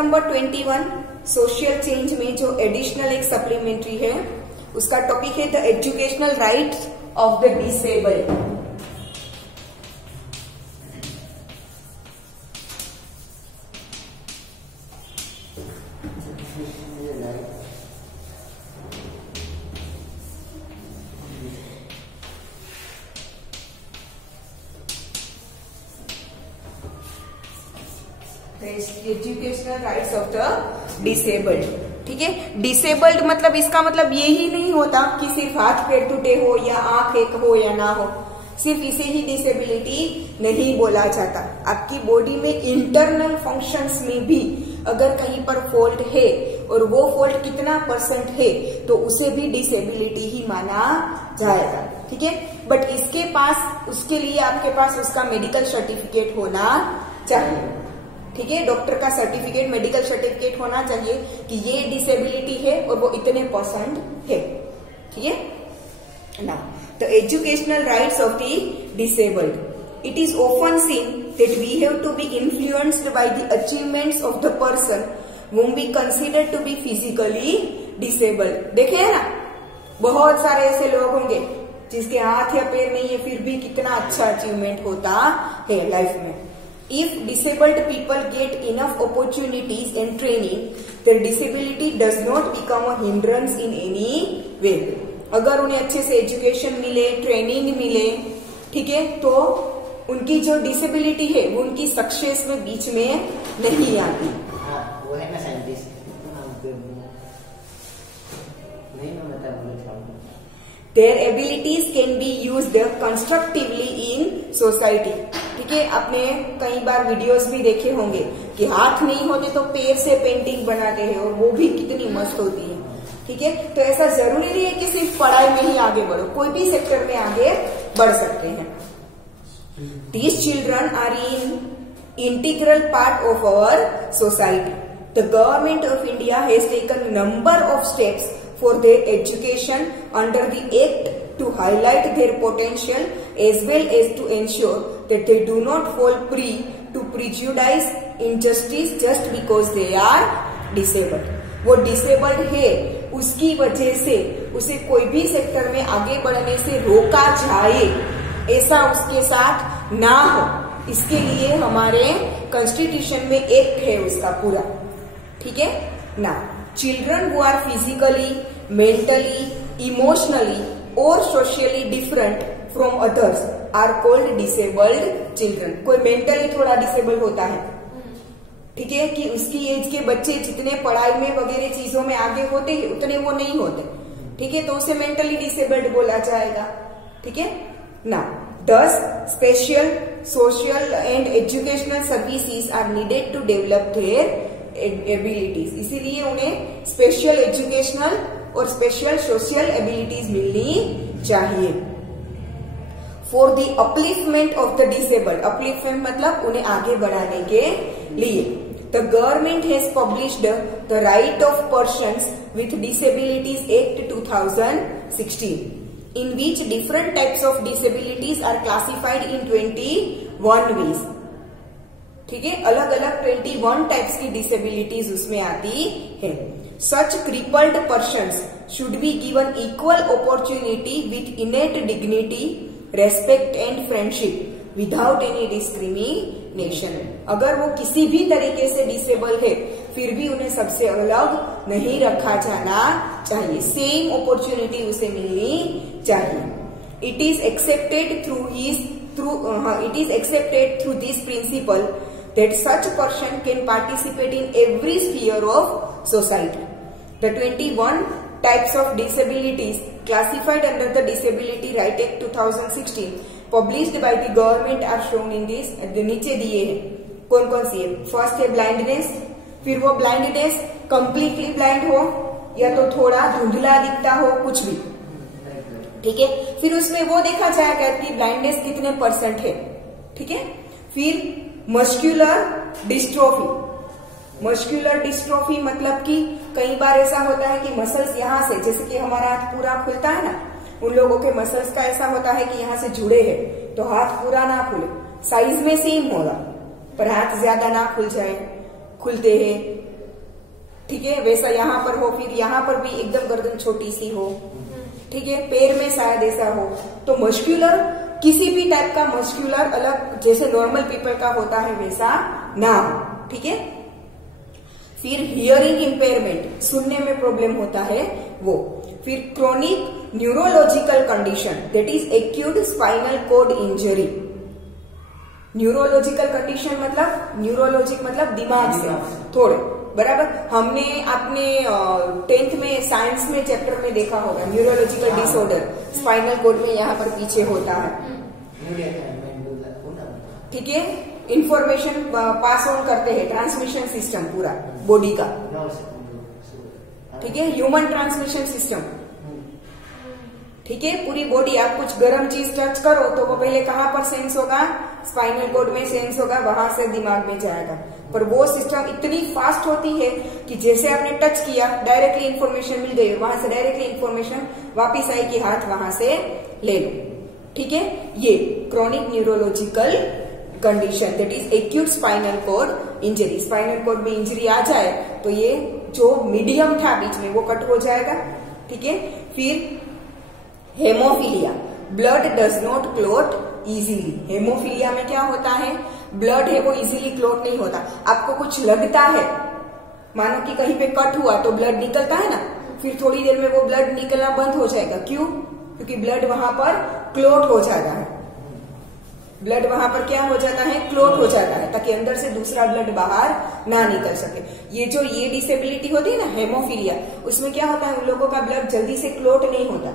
Number 21 social change में जो additional एक सप्लीमेंट्री है उसका टॉपिक है the educational rights of the disabled. Educational rights of the disabled. ठीक है, डिसेबल्ड मतलब इसका मतलब ये ही नहीं होता कि सिर्फ हाथ पैर टूटे हो या आंख एक हो या ना हो, सिर्फ इसे ही डिसेबिलिटी नहीं बोला जाता। आपकी बॉडी में इंटरनल फंक्शंस में भी अगर कहीं पर फॉल्ट है और वो फॉल्ट कितना % है तो उसे भी डिसेबिलिटी ही माना जाएगा। ठीक है, बट इसके पास उसके लिए आपके पास उसका मेडिकल सर्टिफिकेट होना चाहिए। ठीक है, डॉक्टर का सर्टिफिकेट, मेडिकल सर्टिफिकेट होना चाहिए कि ये डिसेबिलिटी है और वो इतने % है। ठीक है ना, the educational rights of the disabled, it is often seen that we have to be influenced by the achievements of the person whom we consider to be physically disabled। देखे है ना, बहुत सारे ऐसे लोग होंगे जिसके हाथ या पैर नहीं है फिर भी कितना अच्छा अचीवमेंट होता है लाइफ में। If disabled people get enough opportunities and training, their disability does not become a hindrance in any way। अगर उन्हें अच्छे से एजुकेशन मिले, ट्रेनिंग मिले, ठीक है, तो उनकी जो डिसेबिलिटी है वो उनकी सक्सेस में बीच में नहीं आती। वो है ना साइंटिस्ट, नहीं मैं बता Their abilities can be used constructively in society। ठीक है, आपने कई बार वीडियोस भी देखे होंगे कि हाथ नहीं होते तो पैर से पेंटिंग बनाते हैं और वो भी कितनी मस्त होती है। ठीक है, तो ऐसा जरूरी नहीं है कि सिर्फ पढ़ाई में ही आगे बढ़ो, कोई भी सेक्टर में आगे बढ़ सकते हैं। These children are an integral part of our society। The government of India has taken a number of steps for their education under the Act to highlight their potential as well as to ensure that they do not fall prey to prejudice, injustice just because they are disabled। वो disabled है उसकी वजह से उसे कोई भी sector में आगे बढ़ने से रोका जाए ऐसा उसके साथ ना हो, इसके लिए हमारे कॉन्स्टिट्यूशन में एक्ट है उसका पूरा। ठीक है ना, children who are physically, mentally, emotionally और socially different from others are called disabled children. कोई मेंटली थोड़ा डिसेबल होता है, ठीक है, कि उसकी एज के बच्चे जितने पढ़ाई में वगैरह चीजों में आगे होते हैं उतने वो नहीं होते, ठीक है, तो उसे मेंटली डिसेबल्ड बोला जाएगा। ठीक है ना, thus special social and educational services are needed to develop their abilities। इसीलिए उन्हें स्पेशल एजुकेशनल और स्पेशल सोशल एबिलिटीज मिलनी चाहिए। For the upliftment of the disabled, upliftment मतलब उन्हें आगे बढ़ाने के लिए, the government has published the right of persons with disabilities act 2016 in which different types of disabilities are classified in 21 ways। ठीक है, अलग अलग 21 टाइप्स की डिसेबिलिटीज उसमें आती है। Such crippled persons should be given equal opportunity with innate dignity, respect and friendship without any discrimination। अगर वो किसी भी तरीके से डिसेबल है फिर भी उन्हें सबसे अलग नहीं रखा जाना चाहिए, सेम अपॉर्चुनिटी उसे मिलनी चाहिए। It is accepted through this principle that such person can participate in every sphere of society. The 21 types of disabilities classified under the disability right act 2016 published by the government are shown in this. नीचे दिए हैं कौन कौन सी है। First है blindness, फिर वो blindness completely blind हो या तो थोड़ा धुंधला दिखता हो, कुछ भी, ठीक है, फिर उसमें वो देखा जाएगा कि ब्लाइंडनेस कितने % है। ठीक है, फिर मस्कुलर डिस्ट्रोफी, मस्कुलर डिस्ट्रोफी मतलब कि कई बार ऐसा होता है कि मसल्स यहाँ से, जैसे कि हमारा हाथ पूरा खुलता है ना, उन लोगों के मसल्स का ऐसा होता है कि यहाँ से जुड़े हैं तो हाथ पूरा ना खुले, साइज में सेम होगा पर हाथ ज्यादा ना खुल जाए, खुलते हैं, ठीक है, वैसा यहाँ पर हो, फिर यहाँ पर भी एकदम गर्दन छोटी सी हो, ठीक है, पैर में शायद ऐसा हो। तो मस्क्यूलर किसी भी टाइप का मस्क्यूलर अलग जैसे नॉर्मल पीपल का होता है वैसा ना हो, ठीक है। फिर हियरिंग इम्पेयरमेंट, सुनने में प्रॉब्लम होता है वो। फिर chronic neurological condition that is acute spinal cord injury. Neurological condition मतलब न्यूरोलॉजिक मतलब दिमाग से थोड़े, बराबर। हमने अपने 10th में साइंस में चैप्टर में देखा होगा न्यूरोलॉजिकल डिसऑर्डर, स्पाइनल कॉर्ड में यहाँ पर पीछे होता है, ठीक है। इंफॉर्मेशन पास ऑन करते हैं, ट्रांसमिशन सिस्टम पूरा बॉडी का, ठीक है, ह्यूमन ट्रांसमिशन सिस्टम, ठीक है। पूरी बॉडी, आप कुछ गर्म चीज टच करो तो वो पहले कहाँ पर सेंस होगा, स्पाइनल कॉर्ड में सेंस होगा, वहां से दिमाग में जाएगा। पर वो सिस्टम इतनी फास्ट होती है कि जैसे आपने टच किया डायरेक्टली इंफॉर्मेशन मिल गई, वहां से डायरेक्टली इंफॉर्मेशन वापिस आई कि हाथ वहां से ले लो, ठीक है। ये chronic neurological condition that is acute spinal cord injury. Spinal cord में इंजरी आ जाए तो ये जो मीडियम था बीच में वो कट हो जाएगा, ठीक है। फिर haemophilia, blood does not clot easily. Haemophilia में क्या होता है, ब्लड है वो इजीली क्लॉट नहीं होता। आपको कुछ लगता है, मानो कि कहीं पे कट हुआ तो ब्लड निकलता है ना, फिर थोड़ी देर में वो ब्लड निकलना बंद हो जाएगा। क्यों? क्योंकि ब्लड वहां पर क्लॉट हो जाता है। ब्लड वहां पर क्या हो जाता है, क्लॉट हो जाता है, ताकि अंदर से दूसरा ब्लड बाहर ना निकल सके। ये डिसेबिलिटी होती है ना हेमोफीलिया, उसमें क्या होता है, उन लोगों का ब्लड जल्दी से क्लॉट नहीं होता।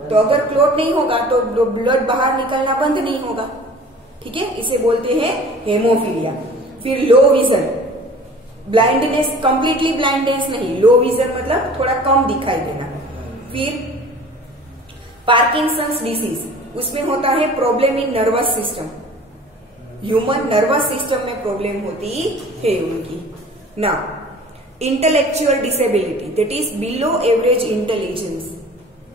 तो अगर क्लॉट नहीं होगा तो ब्लड बाहर निकलना बंद नहीं होगा, ठीक है, इसे बोलते हैं हेमोफीलिया। फिर low vision, blindness, completely blindness नहीं, लो विजन मतलब थोड़ा कम दिखाई देना। फिर पार्किंसंस डिसीज, उसमें होता है problem in nervous system, human nervous system में प्रॉब्लम होती है उनकी ना। Intellectual disability that is below average intelligence,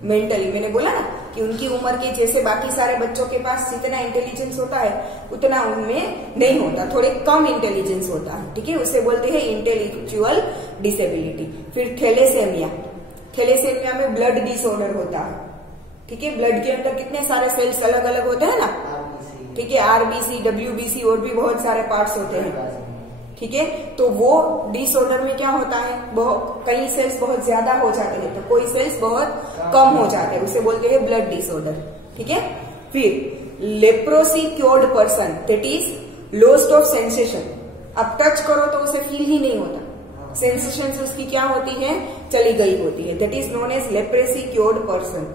mentally मैंने बोला ना कि उनकी उम्र के जैसे बाकी सारे बच्चों के पास जितना इंटेलिजेंस होता है उतना उनमें नहीं होता, थोड़े कम इंटेलिजेंस होता है, ठीक है, उसे बोलते हैं इंटेलेक्चुअल डिसेबिलिटी। फिर थैलेसेमिया, थैलेसेमिया में ब्लड डिसऑर्डर होता है, ठीक है, ब्लड के अंदर कितने सारे सेल्स अलग अलग होते हैं ना, ठीक है, आरबीसी, डब्ल्यूबीसी और भी बहुत सारे पार्ट्स होते हैं, ठीक है। तो वो डिसऑर्डर में क्या होता है, कई सेल्स बहुत ज्यादा हो जाते हैं तो कोई सेल्स बहुत कम हो जाते हैं, उसे बोलते हैं ब्लड डिसऑर्डर, ठीक है। फिर leprosy cured person that is lost of sensation, अब टच करो तो उसे फील ही नहीं होता, सेंसेशन उसकी क्या होती है, चली गई होती है, that is known as leprosy cured person.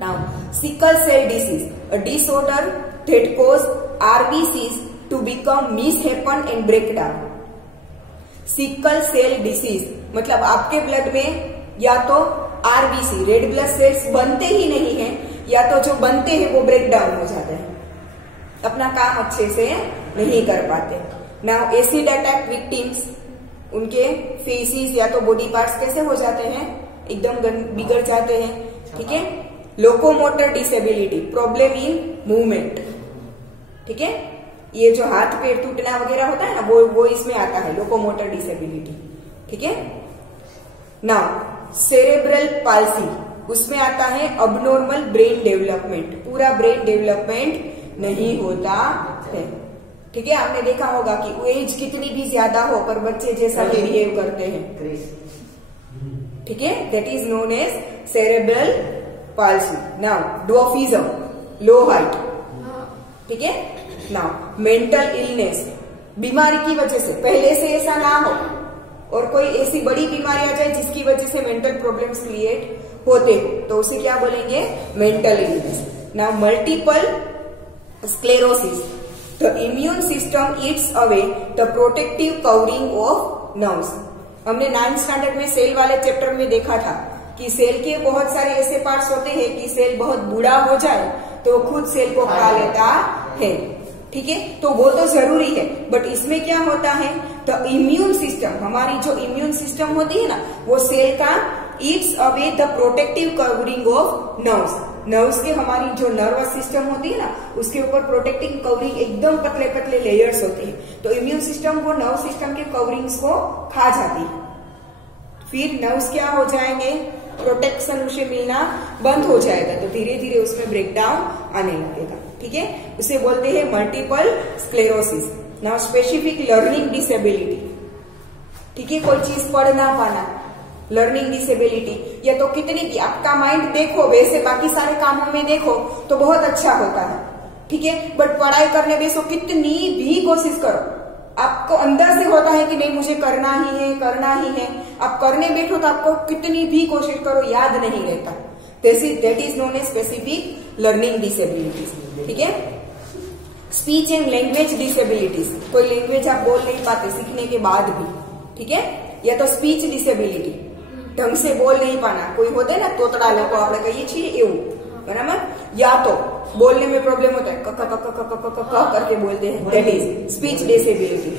Now sickle cell disease, a disorder that cause RBCs to become mishapen and break down। Sickle cell disease मतलब आपके ब्लड में या तो आरबीसी रेड ब्लड सेल्स बनते ही नहीं है, या तो जो बनते हैं वो ब्रेक डाउन हो जाते हैं, अपना काम अच्छे से नहीं कर पाते। नाउ एसिड अटैक विक्टिम्स, उनके फेसिस या तो बॉडी पार्ट्स कैसे हो जाते हैं, एकदम बिगड़ जाते हैं, ठीक है। Locomotor disability, problem in movement, ठीक है, ये जो हाथ पैर टूटना वगैरह होता है ना वो इसमें आता है, लोकोमोटर डिसेबिलिटी, ठीक है। नाउ सेरेब्रल पाल्सी, उसमें आता है अबनॉर्मल ब्रेन डेवलपमेंट, पूरा ब्रेन डेवलपमेंट नहीं होता है, ठीक है। आपने देखा होगा कि एज कितनी भी ज्यादा हो पर बच्चे जैसा बिहेव करते हैं, ठीक है, that is known as cerebral palsy. Now dwarfism, low height, ठीक है। नाउ मेंटल इलनेस, बीमारी की वजह से, पहले से ऐसा ना हो और कोई ऐसी बड़ी बीमारी आ जाए जिसकी वजह से मेंटल प्रॉब्लम्स क्रिएट होते तो उसे क्या बोलेंगे, mental illness. Now multiple sclerosis, the immune system Yeats away the protective covering of nerves. हमने 9th स्टैंडर्ड में सेल वाले चैप्टर में देखा था कि सेल के बहुत सारे ऐसे पार्ट्स होते हैं कि सेल बहुत बूढ़ा हो जाए तो खुद सेल को खा लेता है, ठीक है, तो वो तो जरूरी है। बट इसमें क्या होता है, द इम्यून सिस्टम, हमारी जो इम्यून सिस्टम होती है ना वो सेल का Yeats away the protective covering of nerves, nerves के हमारी जो नर्वस सिस्टम होती है ना उसके ऊपर प्रोटेक्टिंग कवरिंग एकदम पतले पतले लेयर्स होते हैं, तो इम्यून सिस्टम वो नर्व सिस्टम के कवरिंग्स को खा जाती है, फिर नर्व्स क्या हो जाएंगे, प्रोटेक्शन उसे मिलना बंद हो जाएगा, तो धीरे धीरे उसमें ब्रेकडाउन आने लगेगा। ठीक है, उसे बोलते हैं multiple sclerosis. Now specific learning disability, ठीक है, कोई चीज पढ़ ना पाना, लर्निंग डिसेबिलिटी, या तो कितनी भी आपका माइंड देखो वैसे बाकी सारे कामों में देखो तो बहुत अच्छा होता है, ठीक है, बट पढ़ाई करने बेसो कितनी भी कोशिश करो, आपको अंदर से होता है कि नहीं मुझे करना ही है, करना ही है, आप करने बैठो तो आपको कितनी भी कोशिश करो याद नहीं रहता। That is known as specific learning disabilities. ठीक है, स्पीच एंड लैंग्वेज डिसेबिलिटीज, कोई लैंग्वेज आप बोल नहीं पाते सीखने के बाद भी, ठीक है, या तो स्पीच डिसेबिलिटी, ढंग से बोल नहीं पाना, कोई होते ना तोतड़ा लोग आपने कही छे एवं, बराबर, या तो बोलने में प्रॉब्लम होता है, क करके बोलते हैं, दैट इज स्पीच डिसेबिलिटी।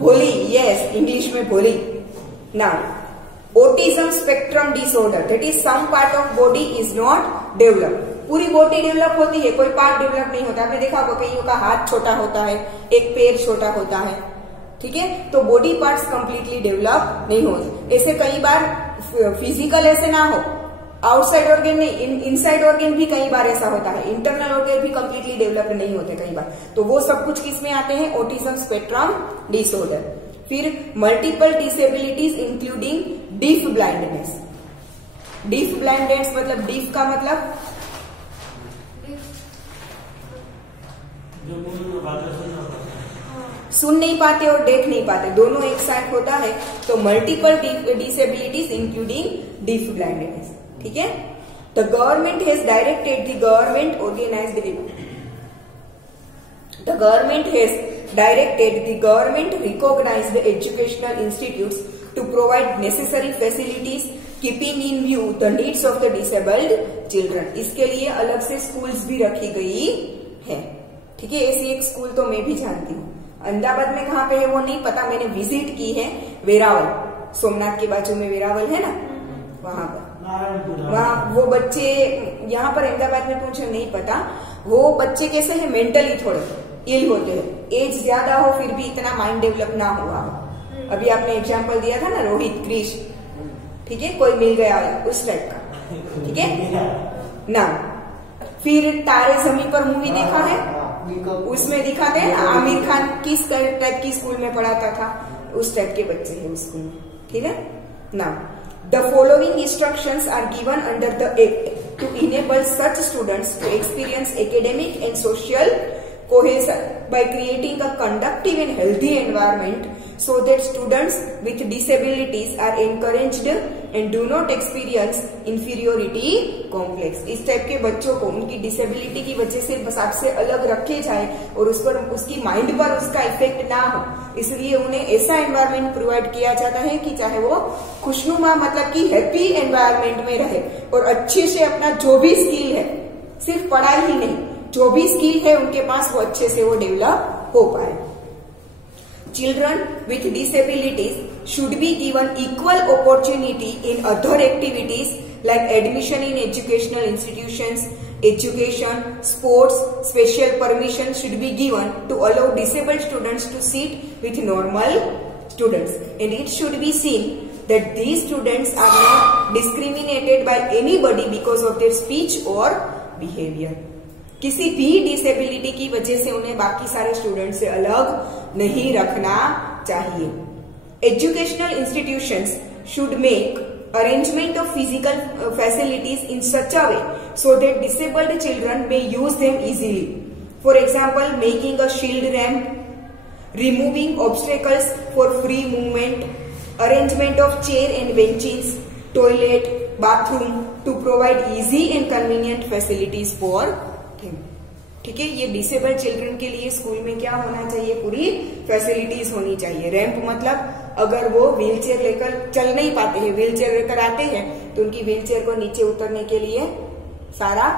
भोली, यस, इंग्लिश में भोली। Now autism spectrum disorder, that is some part of body is not develop, पूरी बॉडी डेवलप होती है, कोई पार्ट डेवलप नहीं होता। आपने देखा होगा कईयों का हाथ छोटा होता है, एक पैर छोटा होता है, ठीक है, तो बॉडी पार्ट्स कंप्लीटली डेवलप नहीं होते। ऐसे कई बार फिजिकल ऐसे ना हो, आउटसाइड ऑर्गन नहीं, इनसाइड ऑर्गन भी कई बार ऐसा होता है, इंटरनल ऑर्गन भी कंप्लीटली डेवलप नहीं होते कई बार, तो वो सब कुछ किसमें आते हैं, ऑटिज्म स्पेक्ट्रम डिसऑर्डर। फिर multiple disabilities including deaf blindness. Deaf blindness मतलब डीफ का मतलब सुन नहीं पाते और देख नहीं पाते, दोनों एक साथ होता है, तो multiple disabilities including deaf blindness. ठीक है, the government has directed the government recognized educational institutes to provide necessary facilities keeping in view the needs of the disabled children. इसके लिए अलग से स्कूल्स भी रखी गई है। ठीक है, ऐसी एक स्कूल तो मैं भी जानती हूँ, अहमदाबाद में कहाँ पे है वो नहीं पता, मैंने विजिट की है, वेरावल, सोमनाथ के बाजू में वेरावल है ना, वहां पर, वहाँ वो बच्चे, यहाँ पर अहमदाबाद में मुझे नहीं पता, वो बच्चे कैसे है, मेंटली थोड़े इल होते हैं, एज ज्यादा हो फिर भी इतना माइंड डेवलप ना हुआ हो। अभी आपने एग्जाम्पल दिया था ना रोहित, क्रिश, ठीक है, कोई मिल गया उस टाइप का, ठीक है ना। फिर तारे जमीन पर मूवी देखा है, उसमें दिखाते हैं ना आमिर खान किस टाइप की स्कूल में पढ़ाता था, उस टाइप के बच्चे हैं उस स्कूल में। ठीक है ना, the following instructions are given under the act to enable such students to experience academic and social cohesion by creating a conducive and healthy environment so that students with disabilities are encouraged and do not experience inferiority complex। इस type के बच्चों को उनकी disability की वजह से बस आपसे अलग रखे जाए और उस पर उसकी माइंड पर उसका इफेक्ट ना हो, इसलिए उन्हें ऐसा एनवायरमेंट प्रोवाइड किया जाता है कि चाहे वो खुशनुमा मतलब कि हैप्पी एनवायरमेंट में रहे और अच्छे से अपना जो भी स्किल है, सिर्फ पढ़ाई ही नहीं, जो भी स्किल है उनके पास वो अच्छे से वो डेवलप हो पाए। Children with disabilities should be given equal opportunity in other activities like admission in educational institutions, education, sports, special permission should be given to allow disabled students to sit with normal students and it should be seen that these students are not discriminated by anybody because of their speech or behavior। किसी भी disability की वजह से उन्हें बाकी सारे student से अलग नहीं रखना चाहिए। Educational institutions should make arrangement of physical facilities in such a way so that disabled children may use them easily. For example, making a shield ramp, removing obstacles for free movement, arrangement of chair and benches, toilet, bathroom to provide easy and convenient facilities for them. ठीक है, ये disabled children के लिए school में क्या होना चाहिए, पूरी फैसिलिटीज होनी चाहिए। रैंप मतलब अगर वो व्हील चेयर लेकर चल नहीं पाते हैं, व्हील चेयर लेकर आते हैं तो उनकी व्हील चेयर को नीचे उतरने के लिए सारा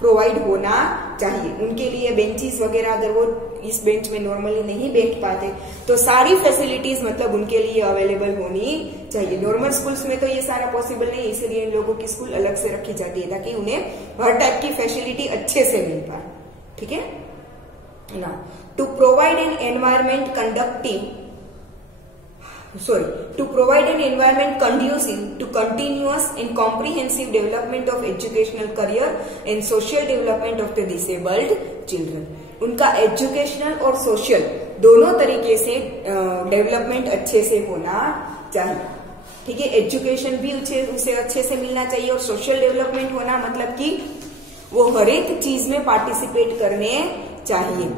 प्रोवाइड होना चाहिए। उनके लिए बेंचेस वगैरह, अगर वो इस बेंच में नॉर्मली नहीं बैठ पाते तो सारी फैसिलिटीज मतलब उनके लिए अवेलेबल होनी चाहिए। नॉर्मल स्कूल्स में तो ये सारा पॉसिबल नहीं, इसलिए इन लोगों की स्कूल अलग से रखी जाती है ताकि उन्हें हर टाइप की फैसिलिटी अच्छे से मिल पाए। ठीक है ना, to provide an environment conductive to provide an environment conducive to continuous and comprehensive development of educational career and social development of the disabled children. उनका एजुकेशनल और सोशल दोनों तरीके से डेवलपमेंट अच्छे से होना चाहिए, ठीक है। एजुकेशन भी उसे अच्छे से मिलना चाहिए और सोशल डेवलपमेंट होना मतलब कि वो हर एक चीज में पार्टिसिपेट करने चाहिए,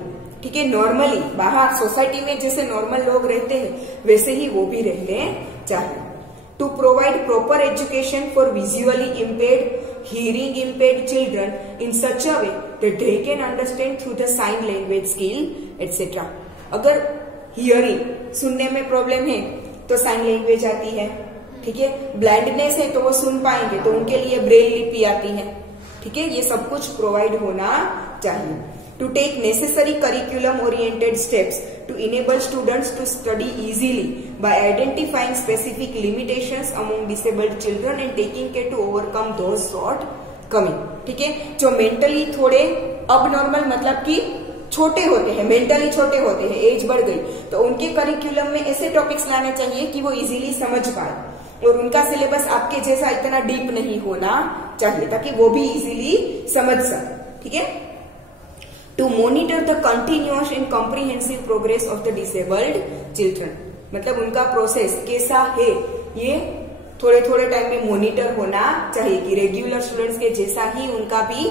ठीक है। नॉर्मली बाहर सोसाइटी में जैसे नॉर्मल लोग रहते हैं वैसे ही वो भी रहने चाहिए। To provide proper education for visually impaired, hearing impaired children in such a way that they can understand through the sign language skill etc. अगर हियरिंग सुनने में प्रॉब्लम है तो साइन लैंग्वेज आती है, ठीक है। ब्लाइंडनेस है तो वो सुन पाएंगे तो उनके लिए ब्रेल लिपि आती है, ठीक है। ये सब कुछ प्रोवाइड होना चाहिए। To take necessary curriculum oriented steps to enable students to study easily by identifying specific limitations among disabled children and taking care to overcome those shortcomings, ठीक है। जो मेंटली थोड़े अबनॉर्मल मतलब कि छोटे होते हैं, मेंटली छोटे होते हैं, एज बढ़ गई तो उनके करिकुलम में ऐसे टॉपिक्स लाने चाहिए कि वो इजीली समझ पाए और उनका सिलेबस आपके जैसा इतना डीप नहीं होना चाहिए ताकि वो भी इजीली समझ सके, ठीक है। To monitor the continuous and comprehensive progress of the disabled children, मतलब उनका प्रोसेस कैसा है ये थोड़े थोड़े टाइम में मॉनिटर होना चाहिए कि रेगुलर स्टूडेंट्स के जैसा ही उनका भी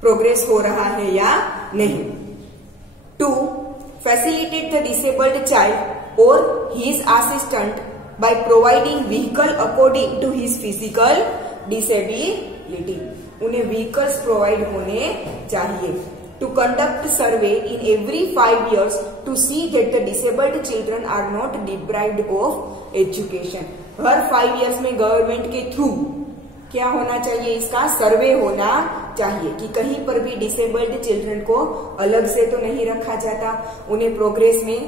प्रोग्रेस हो रहा है या नहीं। To facilitate the disabled child और his assistant by providing vehicle according to his physical disability, उन्हें व्हीकल्स प्रोवाइड होने चाहिए। To conduct survey in every 5 years to see that the disabled children are not deprived of education. Her 5 years में government के through क्या होना चाहिए, इसका सर्वे होना चाहिए कि कहीं पर भी डिसेबल्ड चिल्ड्रन को अलग से तो नहीं रखा जाता, उन्हें प्रोग्रेस में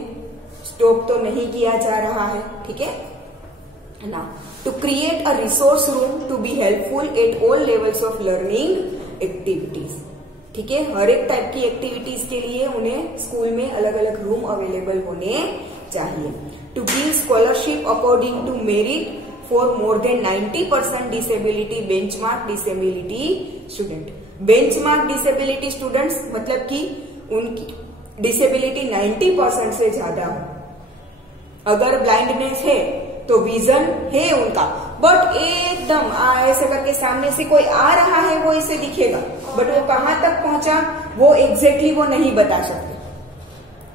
स्टॉप तो नहीं किया जा रहा है, ठीक है ना। To create a resource room to be helpful at all levels of learning activities, ठीक है। हर एक टाइप की एक्टिविटीज के लिए उन्हें स्कूल में अलग अलग रूम अवेलेबल होने चाहिए। To give scholarship according to merit for more than 90% disability benchmark disability student. Benchmark disability students मतलब कि उनकी डिसेबिलिटी 90% से ज्यादा हो। अगर ब्लाइंडनेस है तो विजन है उनका बट एकदम ऐसे करके सामने से कोई आ रहा है वो इसे दिखेगा बट वो कहां तक पहुंचा वो एग्जैक्टली वो नहीं बता सकते,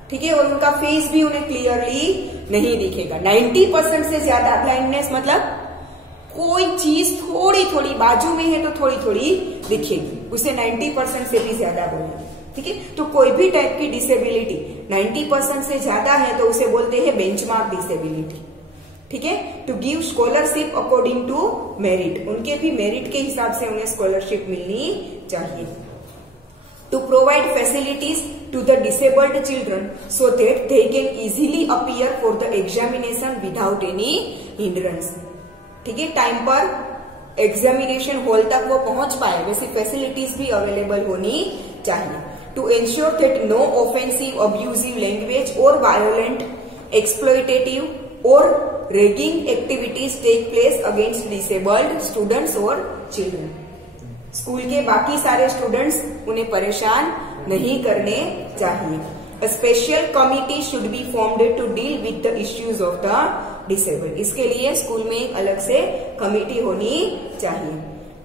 ठीक है। और उनका फेस भी उन्हें क्लियरली नहीं दिखेगा। 90% से ज्यादा ब्लाइंडनेस मतलब कोई चीज थोड़ी थोड़ी बाजू में है तो थोड़ी थोड़ी दिखेगी, उसे 90% से भी ज्यादा बोलेंगे, ठीक है। तो कोई भी टाइप की डिसेबिलिटी 90% से ज्यादा है तो उसे बोलते हैं बेंचमार्क डिसेबिलिटी, ठीक है। To give scholarship according to merit, उनके भी मेरिट के हिसाब से उन्हें स्कॉलरशिप मिलनी चाहिए। To provide facilities to the disabled children so that they can easily appear for the examination without any hindrance, ठीक है। टाइम पर एग्जामिनेशन हॉल तक वो पहुंच पाए वैसी फैसिलिटीज भी अवेलेबल होनी चाहिए। To ensure that no offensive abusive language और वायोलेंट एक्सप्लॉयटेटिव और ragging activities take place against disabled students और चिल्ड्रन। स्कूल के बाकी सारे स्टूडेंट्स उन्हें परेशान नहीं करने चाहिए। A special committee should be formed to deal with the issues of the disabled. इसके लिए स्कूल में एक अलग से कमिटी होनी चाहिए।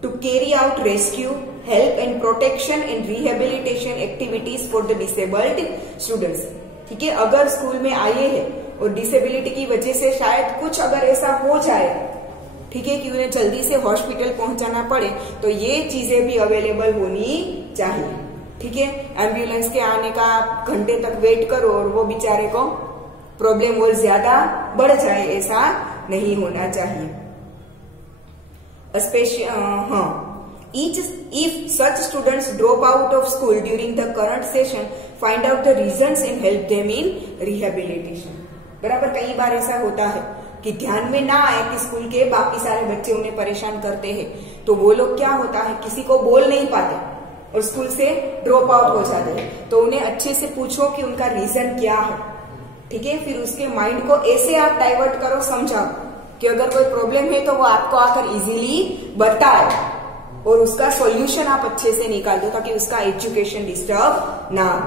To carry out rescue, help and protection and rehabilitation activities for the disabled students. ठीक है, अगर स्कूल में आए हैं और डिसेबिलिटी की वजह से शायद कुछ अगर ऐसा हो जाए, ठीक है, कि उन्हें जल्दी से हॉस्पिटल पहुंचाना पड़े, तो ये चीजें भी अवेलेबल होनी चाहिए। ठीक है, एम्बुलेंस के आने का घंटे तक वेट करो और वो बेचारे को प्रॉब्लम और ज्यादा बढ़ जाए, ऐसा नहीं होना चाहिए। If such students drop out of school during the current session, find out the reasons and help them in rehabilitation. बराबर कई बार ऐसा होता है कि ध्यान में ना आए कि स्कूल के बाकी सारे बच्चे उन्हें परेशान करते हैं, तो वो लोग क्या होता है किसी को बोल नहीं पाते और स्कूल से ड्रॉप आउट हो जाते हैं। तो उन्हें अच्छे से पूछो कि उनका रीजन क्या है, ठीक है। फिर उसके माइंड को ऐसे आप डाइवर्ट करो, समझाओ कि अगर कोई प्रॉब्लम है तो वो आपको आकर इजीली बताए और उसका सॉल्यूशन आप अच्छे से निकाल दो ताकि उसका एजुकेशन डिस्टर्ब ना हो।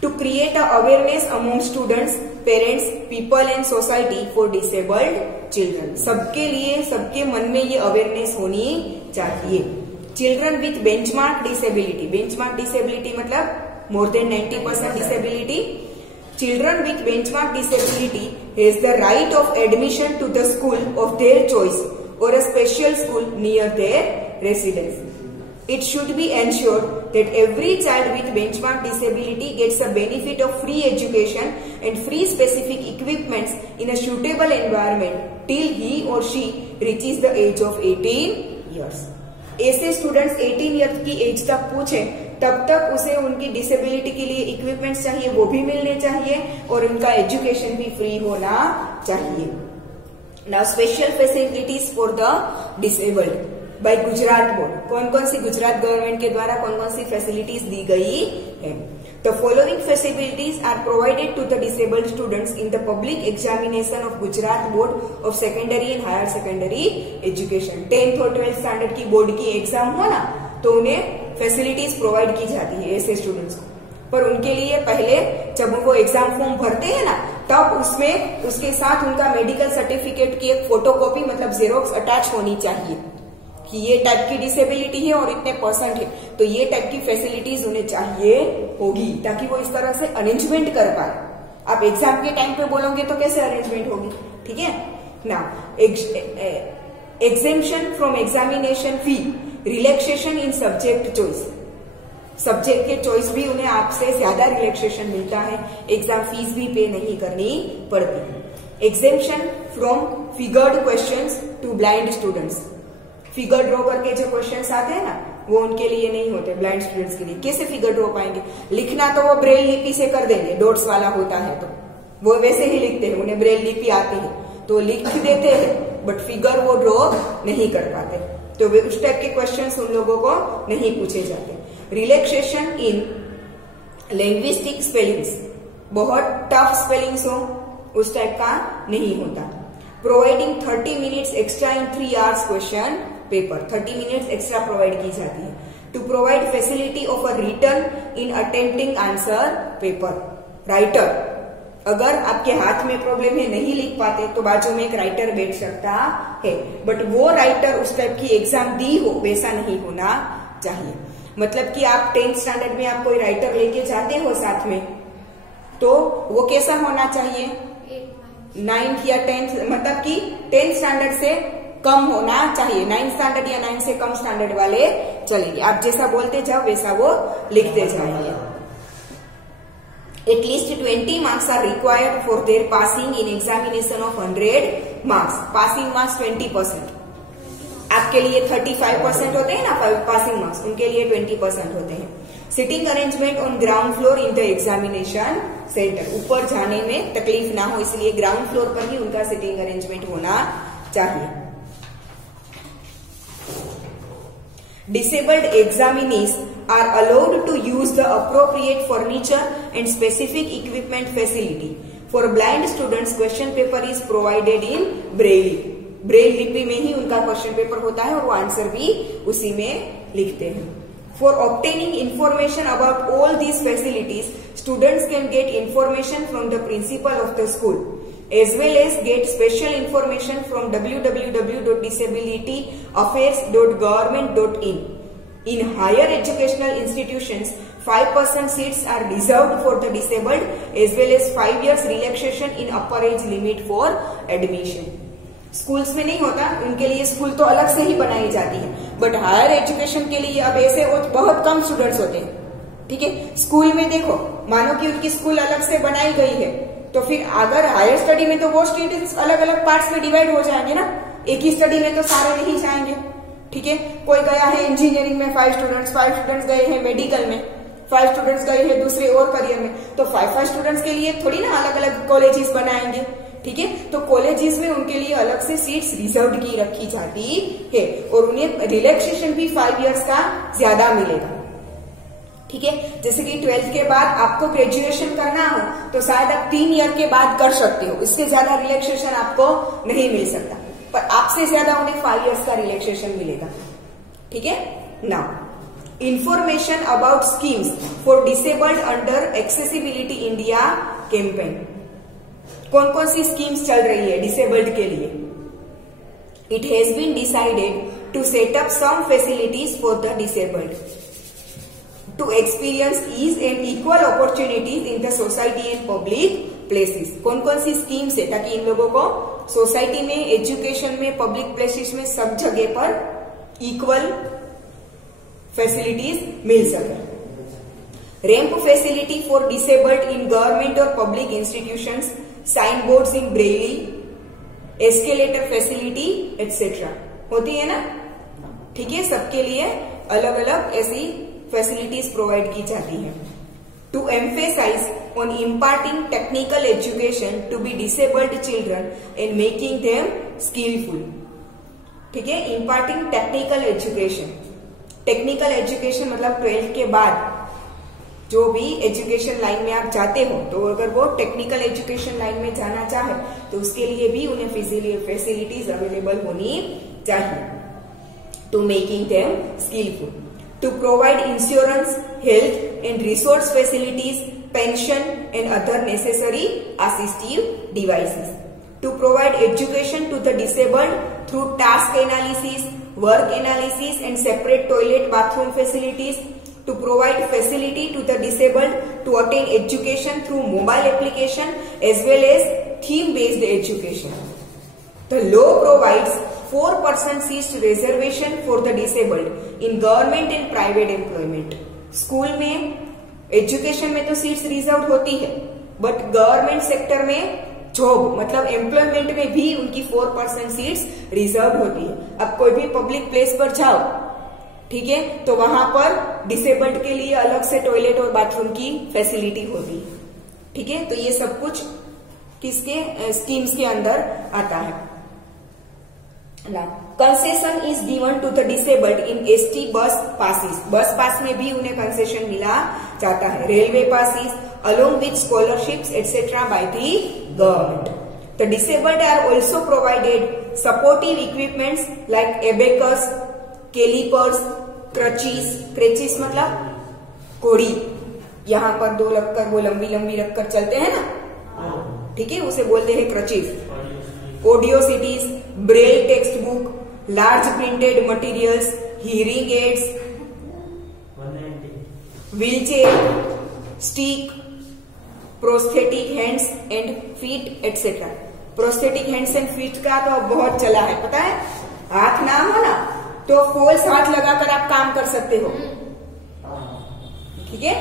To create a awareness among students, parents, people and society for disabled children. सबके लिए, सबके मन में ये अवेयरनेस होनी चाहिए। Children with benchmark disability, benchmark disability मतलब more than 90% disability. Children with benchmark disability has the right of admission to the school of their choice or a special school near their residence. It should be ensured that every child with benchmark disability gets a benefit of free education and free specific equipments in a suitable environment till he or she reaches the age of 18 years. ऐसे students 18 year की as तक पूछें तब तक उसे उनकी disability के लिए इक्विपमेंट्स चाहिए, वो भी मिलने चाहिए और उनका एजुकेशन भी फ्री होना चाहिए। Now special facilities for the disabled by Gujarat board. कौन कौन सी गुजरात गवर्नमेंट के द्वारा कौन कौन सी फैसिलिटीज दी गई है? The following facilities are provided to the disabled students in the public examination of Gujarat board of secondary and higher secondary education. 10th और 12th स्टैंडर्ड की बोर्ड की एग्जाम हो ना तो उन्हें फैसिलिटीज प्रोवाइड की जाती है ऐसे स्टूडेंट्स को, पर उनके लिए पहले जब वो एग्जाम फॉर्म भरते हैं ना तब उसमें उसके साथ उनका मेडिकल सर्टिफिकेट की एक फोटोकॉपी मतलब जेरोक्स अटैच होनी चाहिए कि ये टाइप की डिसेबिलिटी है और इतने % है, तो ये टाइप की फैसिलिटीज उन्हें चाहिए होगी ताकि वो इस तरह से अरेंजमेंट कर पाए। आप एग्जाम के टाइम पे बोलोगे तो कैसे अरेंजमेंट होगी? ठीक है ना। Exemption from examination fee, relaxation in subject choice, subject के चॉइस भी उन्हें आपसे ज्यादा रिलैक्सेशन मिलता है, एग्जाम फीस भी पे नहीं करनी पड़ती। Exemption from figured questions to blind students, figure draw करके जो क्वेश्चंस आते हैं ना वो उनके लिए नहीं होते, ब्लाइंड स्टूडेंट्स के लिए। कैसे फिगर ड्रॉ पाएंगे? लिखना तो वो ब्रेल लिपि से कर देंगे, डॉट्स वाला होता है तो वो वैसे ही लिखते हैं, उन्हें ब्रेल लिपि आती है तो लिख देते हैं, बट फिगर वो ड्रॉ नहीं कर पाते, तो वे उस टाइप के क्वेश्चंस उन लोगों को नहीं पूछे जाते। रिलैक्सेशन इन लिंग्विस्टिक स्पेलिंग्स, बहुत टफ स्पेलिंग्स हो उस टाइप का नहीं होता। Providing 30 minutes extra in 3 hours question paper, 30 minutes extra provide की जाती है। To provide facility of a return in attempting answer paper, writer, अगर आपके हाथ में प्रॉब्लम है नहीं लिख पाते तो बाजू में एक राइटर बैठ सकता है, बट वो राइटर उस टाइप की एग्जाम दी हो वैसा नहीं होना चाहिए। मतलब कि आप 10th स्टैंडर्ड में आप कोई राइटर लेके जाते हो साथ में तो वो कैसा होना चाहिए? 9th या 10th, मतलब कि 10th स्टैंडर्ड से कम होना चाहिए। 9th स्टैंडर्ड या 9 से कम स्टैंडर्ड वाले चलेंगे, आप जैसा बोलते जाओ वैसा वो लिखते जाएंगे। At least 20 marks are required for their passing in examination of 100 marks. Passing marks 20%, आपके लिए 35% होते हैं ना पासिंग मार्क्स, उनके लिए 20% होते हैं। Sitting arrangement on ground floor in the examination centre, ऊपर जाने में तकलीफ ना हो इसलिए ग्राउंड फ्लोर पर ही उनका सिटिंग अरेंजमेंट होना चाहिए। Disabled examinees are allowed to use the appropriate furniture and specific equipment facility. For blind students, question paper is provided in Braille. Braille लिपि में ही उनका क्वेश्चन पेपर होता है और वो आंसर भी उसी में लिखते हैं। For obtaining information about all these facilities, students can get information from the principal of the school, as well as get special information from www.disabilityaffairs.government.in. In higher educational institutions, 5% seats are reserved for the disabled, as well as 5 years relaxation in upper age limit for admission. Schools में नहीं होता, उनके लिए school तो अलग से ही बनाई जाती है, बट हायर एजुकेशन के लिए अब ऐसे बहुत कम स्टूडेंट्स होते हैं। ठीक है, स्कूल में देखो, मानो कि उनकी स्कूल अलग से बनाई गई है तो फिर अगर हायर स्टडी में तो वो स्टूडेंट्स अलग अलग पार्ट्स में डिवाइड हो जाएंगे ना, एक ही स्टडी में तो सारे नहीं जाएंगे। ठीक है, कोई गया है इंजीनियरिंग में 5 स्टूडेंट्स गए हैं मेडिकल में, 5 स्टूडेंट्स गए हैं दूसरे और करियर में, तो 5 स्टूडेंट्स के लिए थोड़ी ना अलग अलग कॉलेजेस बनाएंगे। ठीक है, तो कॉलेजेस में उनके लिए अलग से सीट्स रिजर्व की रखी जाती है और उन्हें रिलैक्सेशन भी 5 इयर्स का ज्यादा मिलेगा। ठीक है, जैसे कि 12th के बाद आपको ग्रेजुएशन करना हो तो शायद आप 3 ईयर के बाद कर सकते हो, इससे ज्यादा रिलैक्सेशन आपको नहीं मिल सकता, पर आपसे ज्यादा उन्हें 5 इयर्स का रिलैक्सेशन मिलेगा। ठीक है, now information about schemes for disabled under accessibility India campaign. कौन कौन सी स्कीम्स चल रही है डिसेबल्ड के लिए? It has been decided to set up some facilities for the disabled to experience ease and equal opportunities in the society and public places। कौन कौन सी schemes है ताकि इन लोगों को सोसाइटी में, एजुकेशन में, पब्लिक प्लेसेस में सब जगह पर इक्वल फैसिलिटीज मिल सके। Ramp facility for disabled in government और पब्लिक इंस्टीट्यूशंस, साइन बोर्ड्स इन ब्रेली, एस्केलेटर फैसिलिटी एटसेट्रा होती है ना। ठीक है, सबके लिए अलग अलग ऐसी फैसिलिटीज प्रोवाइड की जाती है। To emphasize on imparting technical education to be disabled children and making them skilful. ठीक है, imparting technical education. Technical education मतलब 12th के बाद जो भी एजुकेशन लाइन में आप जाते हो, तो अगर वो टेक्निकल एजुकेशन लाइन में जाना चाहे तो उसके लिए भी उन्हें फैसिलिटीज अवेलेबल होनी चाहिए। To making them skilful, to provide insurance, health and resource facilities, pension and other necessary assistive devices. To provide education to the disabled through task analysis, work analysis and separate toilet bathroom facilities. To provide facility to the disabled to attain education through mobile application as well as theme-based education. The law provides 4% seat reservation for the disabled in government and private employment। School में, education में तो seats reserve होती है, but government sector में job मतलब employment में भी उनकी 4% सीट्स रिजर्व होती है। अब कोई भी पब्लिक प्लेस पर जाओ, ठीक है, तो वहां पर डिसेबल्ड के लिए अलग से टॉयलेट और बाथरूम की फैसिलिटी होती है। ठीक है, तो ये सब कुछ किसके स्कीम्स के अंदर आता है। Concession is given to the disabled in ST bus passes. Bus pass में भी उन्हें कंसेशन मिला जाता है। Railway passes along with scholarships etcetera by the government. The disabled are also provided supportive equipments like abacus, calipers, crutches मतलब कोड़ी, यहाँ पर 2 लगकर वो लंबी लंबी रखकर चलते हैं ना, ठीक है, उसे बोलते हैं क्रचिस। ऑडियोसिटीज, braille text book, large printed materials, hearing aids, wheelchair, stick, prosthetic hands and feet etcetera. Prosthetic hands and feet का तो अब बहुत चला है, पता है। हाथ ना हो ना तो फॉल्स हाथ लगाकर आप काम कर सकते हो। ठीक है,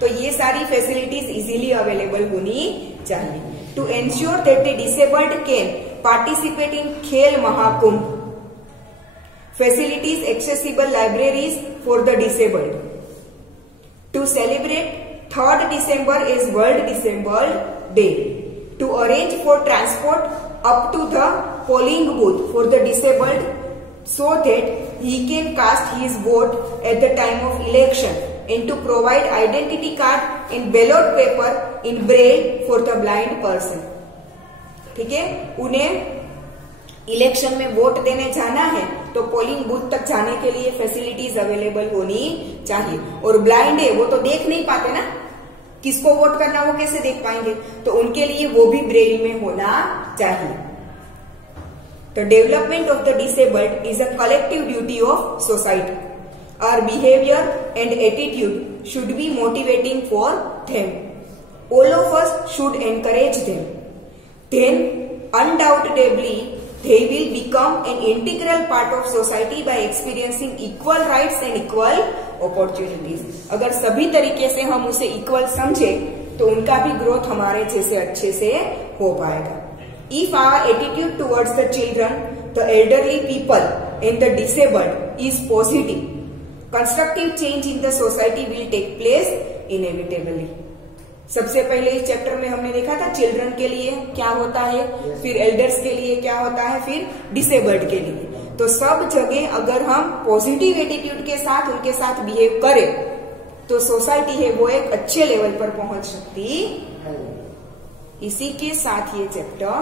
तो ये सारी फैसिलिटीज इजीली अवेलेबल होनी चाहिए। To ensure that the disabled can participate in Khel Mahakumbh, facilities accessible libraries for the disabled. To celebrate 3rd December as world disabled day. To arrange for transport up to the polling booth for the disabled so that he can cast his vote at the time of election, and to provide identity card and ballot paper in braille for the blind person। ठीक है, उन्हें election में vote देने जाना है तो polling booth तक जाने के लिए फैसिलिटीज अवेलेबल होनी चाहिए। और ब्लाइंड है, वो तो देख नहीं पाते ना, किसको वोट करना वो कैसे देख पाएंगे, तो उनके लिए वो भी ब्रेल में होना चाहिए। The development of the disabled is a collective duty of society. Our behavior and attitude should be motivating for them. All of us should encourage them. Then, undoubtedly, they will become an integral part of society by experiencing equal rights and equal opportunities. अगर सभी तरीके से हम उसे equal समझे तो उनका भी ग्रोथ हमारे जैसे अच्छे से हो पाएगा। If our attitude towards the children, the elderly people and the disabled is positive, constructive change in the society will take place inevitably। सबसे पहले इस चैप्टर में हमने देखा था चिल्ड्रन के लिए क्या होता है, फिर एल्डर्स के लिए क्या होता है, फिर डिसेबल्ड के लिए। तो सब जगह अगर हम पॉजिटिव एटीट्यूड के साथ उनके साथ बिहेव करें तो सोसाइटी है वो एक अच्छे लेवल पर पहुंच सकती। इसी के साथ ये चैप्टर